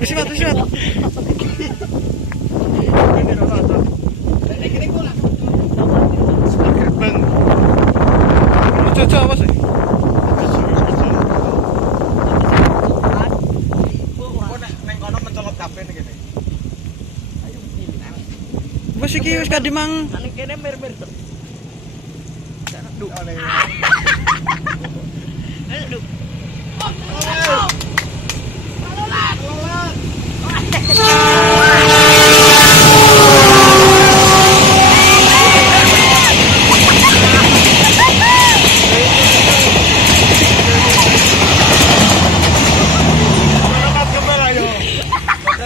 Simat. Bang. Lucu apa sih? Wes iki wis kadimang. Nang kene mir-mir. Duk. Ayo duk. Halo. Halo.